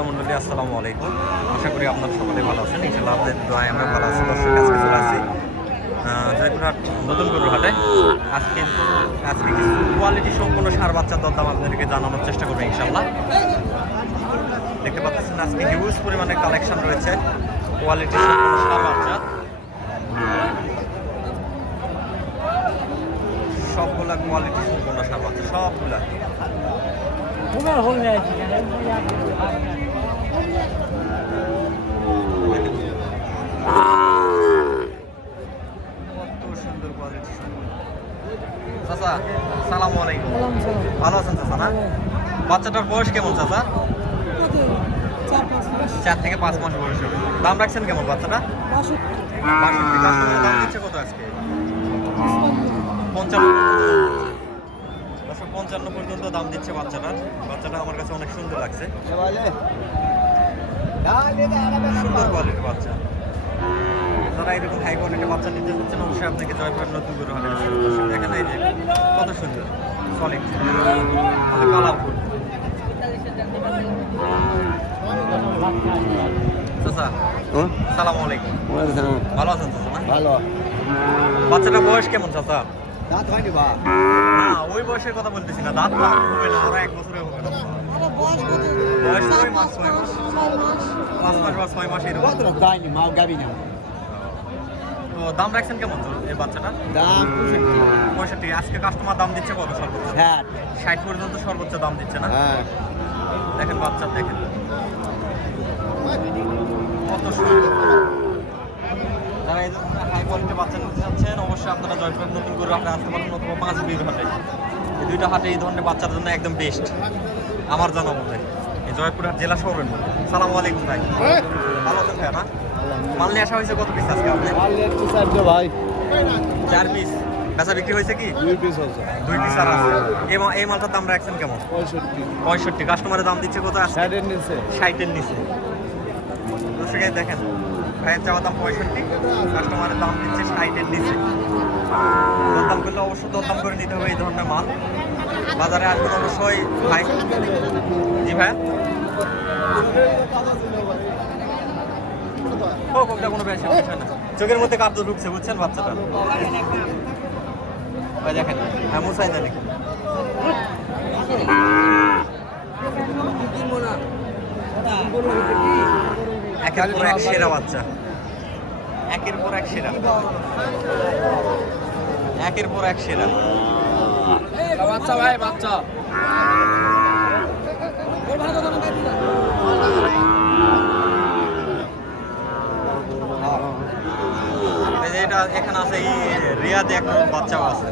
শ্রোতা মণ্ডলী, আসসালামু আলাইকুম। আশা করি আপনারা সকলে ভালো আছেন। ইনশাআল্লাহ আপনাদের দোয়ায় আমরা ভালো আছি। দর্শক আজকে চলে আসছি জয়পুরহাট নতুন গরুর হাটে। আজকে কিছু কোয়ালিটি সম্পূর্ণ সার বাচ্চার দরদাম আপনাদেরকে জানানোর চেষ্টা করবো ইনশাআল্লাহ। দেখতে পাচ্ছেন আজকে হিউজ পরিমাণে কালেকশন রয়েছে কোয়ালিটি সম্পূর্ণ সার বাচ্চা। সবগুলা কোয়ালিটি সম্পূর্ণ সার বাচ্চা, সবগুলা। কত সুন্দর কোয়ালিটি। চাচা সালামু আলাইকুম, ভালো আছেন চাচা? না, বাচ্চাটার বয়স কেমন চাচা? 4 থেকে 5 মাস বয়স। দাম রাখছেন কেমন বাচ্চাটা? 62। দাম দিচ্ছে কত আজকে? 55 পর্যন্ত দাম দিচ্ছে বাচ্চাটার। বাচ্চাটা আমার কাছে অনেক সুন্দর লাগছে, সুন্দর কোয়ালিটির বাচ্চা। যারা এরকম হাই কোয়ালিটির বাচ্চা নিতে চাচ্ছেন অবশ্যই আপনাকে জয়পুরহাট নতুন গরুর হাটে দেখেন। এই যে কত সুন্দর সলিড, কালারফুল। চাচা সালামু আলাইকুম, ভালো আছেন চাচা? না, ভালো। বাচ্চাটার বয়স কেমন চাচা? দাঁত হয়নি বা? না, ওই বয়সের কথা বলতেছি না, দাঁত হবে না, ওরা 1 বছরের হবে না। বয়স 6 মাস, 5 মাস বা 6 মাস এরকম। যায়নি, মাও গাবি না। তো দাম রাখছেন কেমন এই বাচ্চাটা? দাম 65। আজকে কাস্টমার দাম দিচ্ছে কত সর্বোচ্চ? 60 পর্যন্ত সর্বোচ্চ দাম দিচ্ছে না? হ্যাঁ। দেখেন বাচ্চা, দেখেন কত সুন্দর। যারা এই ধরনের হাই কোয়ালিটির বাচ্চা নিতে চাচ্ছেন অবশ্যই আপনারা জয়পুরহাট নতুন গরুর হাটে আসতে পারেন, অথবা 5 বির হাটে। এই দুইটা হাটে এই ধরনের বাচ্চার জন্য একদম বেস্ট আমার জানা মতে, এই জয়পুরহাট জেলা শহরের মধ্যে। সালামু আলাইকুম ভাই, ভালো আছেন ভাই? না, মাল নিয়ে আসা হয়েছে কত পিস আজকে আপনি? ভাই 4 পিস। বেচা বিক্রি হয়েছে কি? 2 পিস আছে। 2 পিস আর আছে। এই মালটার দাম রাখছেন কেমন? 65। কাস্টমারের দাম দিচ্ছে কত? 60-এর নিচে। 60-এর নিচে। দর্শক দেখেন, ভাইয়ের চাওয়া দাম 65, কাস্টমারের দাম দিচ্ছে 60-এর নিচে। দরদাম করলে অবশ্যই দরদাম করে নিতে হবে এই ধরনের মাল। বাজারে আসবেন অবশ্যই ভাই। জি ভাই, কোনো বিষয় না। চোখের মধ্যে কার্য ঢুকছে, বুঝছেন বাচ্চাটা? ভাই দেখেন, হ্যাঁ মুসাই জানি। একের পর এক সেরা বাচ্চা, একের পর এক সেরা, একের পর এক সেরা বাচ্চা ভাই, বাচ্চা। এটা এখানে আছে, এই রিয়াদে একটা বাচ্চাও আছে।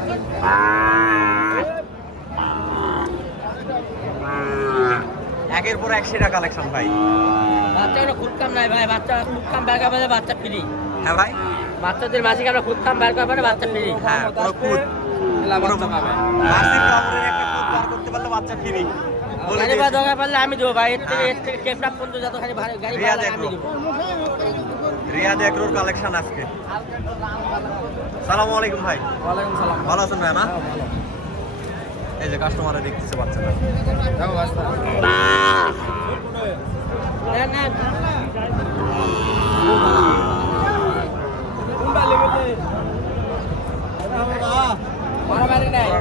একের পর এক সেরা কালেকশন ভাই। বাচ্চা খুব কাম নাই ভাই, বাচ্চা খুব কাম বের করবে, বাচ্চা ফ্রি। হ্যাঁ ভাই, বাচ্চাদের মাসিক আমরা খুব কাম বের করবে, বাচ্চা ফ্রি। হ্যাঁ, কোনো খুদ মাসিক কাপড়ের একটা খুদ বার করতে পারলে বাচ্চা ফ্রি বলে গাড়ি বা দোকান পারলে আমি দেবো ভাই। এর থেকে টেপটা পর্যন্ত যত খালি গাড়ি রিয়াদ ভাড়া আমি দেবো। রিয়াদ এগ্রোর কালেকশন আজকে। সালামু আলাইকুম ভাই। ওয়ালাইকুম সালাম। ভালো আছেন ভাই? না, এই যে কাস্টমারে দেখতেছে বাচ্চাটা। দেখো বাচ্চা। না না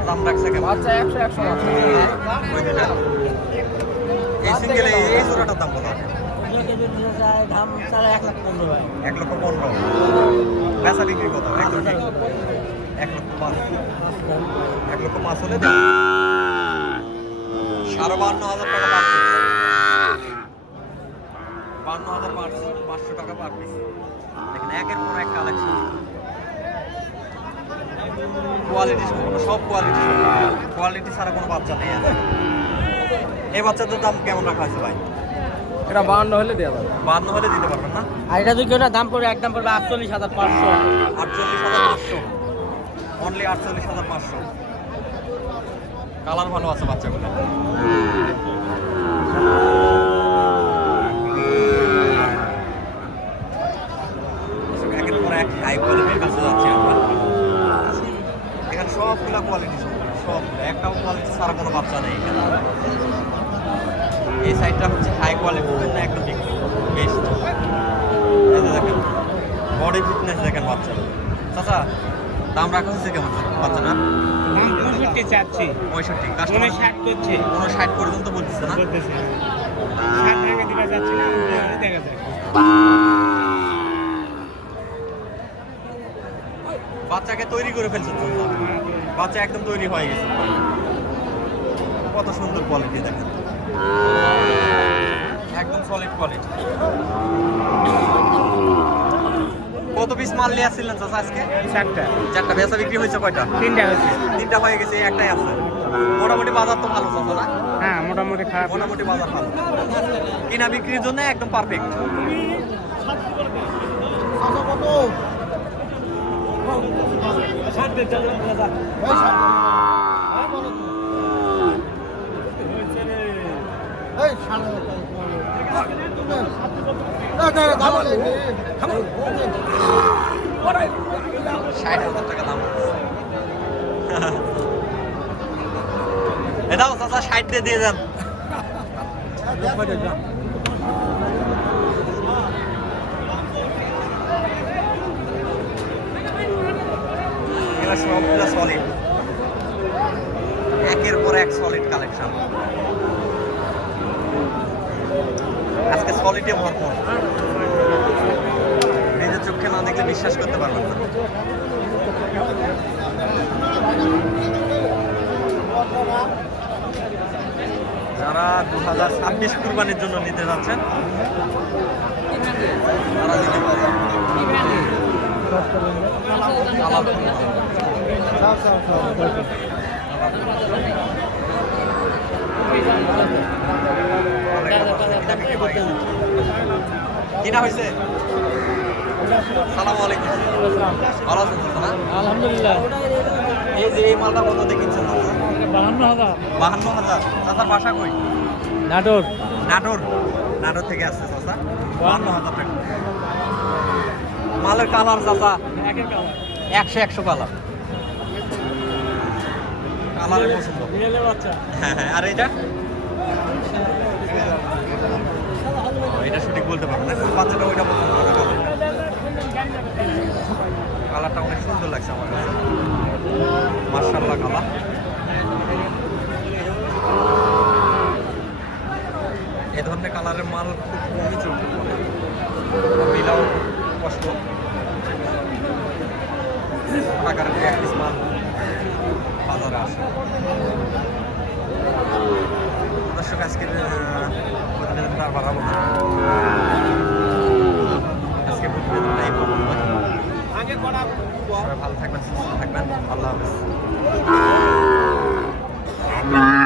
দাম রাখছে কেমন? বাচ্চা 100 এই সিঙ্গেল এই জোড়াটার দাম কত? দাম চালে 1,15,000 ভাই। 1,15,000। বেচা বিক্রি কত? 1,05,000। 1,05,000 হলে দেন। 52,500 টাকা পার পিস। 52,500 টাকা পার পিস। দেখেন একের পর এক কালেকশন, কোয়ালিটি সম্পূর্ণ, সব কোয়ালিটি। কোয়ালিটি ছাড়া কোনো বাচ্চা নেই। এই বাচ্চাদের দাম কেমন রাখা আছে ভাই? এটা 52 হলে দেওয়া যাবে। 52 হলে দিতে পারবেন না? আর এটা যদি ওটা দাম পড়বে, একদম পড়বে 48,500। 48,500, অনলি 48,500। কালার ভালো আছে বাচ্চাগুলো। একের পর এক হাই কোয়ালিটির কাছে যাচ্ছি আমরা। এখানে সবগুলা কোয়ালিটি, সব একটাও কোয়ালিটি ছাড়া কোনো বাচ্চা নেই এখানে। এই সাইডটা হচ্ছে হাই কোয়ালিটির জন্য একদম বেস্ট। এই যে দেখেন বডি ফিটনেস দেখেন বাচ্চা। চাচা দাম রাখতেছে কেমন বাচ্চাটা? 65 চাচ্ছি, 65 কাস্টমার 60 করছে, 59 পর্যন্ত বলতেছে না? বলতেছে 60 টাকা দিবা যাচ্ছে না, দেখা যায়। বাচ্চাকে তৈরি করে ফেলছে তো। বাচ্চা একদম তৈরি হয়ে গেছে। কত সুন্দর কোয়ালিটি দেখেন, একদম সলিড কোয়ালিটি। কত পিস মাল নিয়ে আসছিলেন চাচা আজকে? 4টা, 4টা। বেচা বিক্রি হয়েছে কয়টা? 3টা হচ্ছে। 3টা হয়ে গেছে, একটাই আছে। মোটামুটি বাজার তো ভালো চাচা না? হ্যাঁ, মোটামুটি খারাপ না। মোটামুটি বাজার ভালো, কিনা বিক্রির জন্য একদম পারফেক্ট। ৳60,000 দাম। এটাও চাচা 60 দিয়ে যান। এবার সবগুলো সলিড, একের পর এক সলিড কালেকশন। আজকে সলিডে ভরপুর, নিজের চোখে না দেখলে বিশ্বাস করতে পারবেন না। যারা 2026 কুরবানির জন্য নিতে যাচ্ছেন তারা নিতে পারে। কিনা হয়েছে? সালাম আলাইকুম, ভালো আছেন না? আলহামদুলিল্লাহ। এই যে এই মালটা কত দেখিচ্ছেন? 52,000। 52,000। চাচার বাসা কই? নাটোর। নাটোর। নাটোর থেকে আসছে চাচা। 52,000 টাকা মালের কালার চাচা 100 কালার, কালারের পছন্দ। হ্যাঁ হ্যাঁ। আর এটা এটা সঠিক বলতে পারবো না, বাচ্চাটা ওইটা পছন্দ করে। কালারটা অনেক সুন্দর লাগছে আমার কাছে, মাশাআল্লাহ কালার। এই ধরনের কালারের মাল খুব কমই চলতে পারে, মিলাও কষ্ট। টাকার এক পিস মাল বাজারে আসে। দর্শক আজকের প্রতিবেদনটা আর বাড়াবো না, আজকে প্রতিবেদনটা এই পর্যন্ত। সবাই ভালো থাকবেন, সুস্থ থাকবেন, আল্লাহ হাফেজ।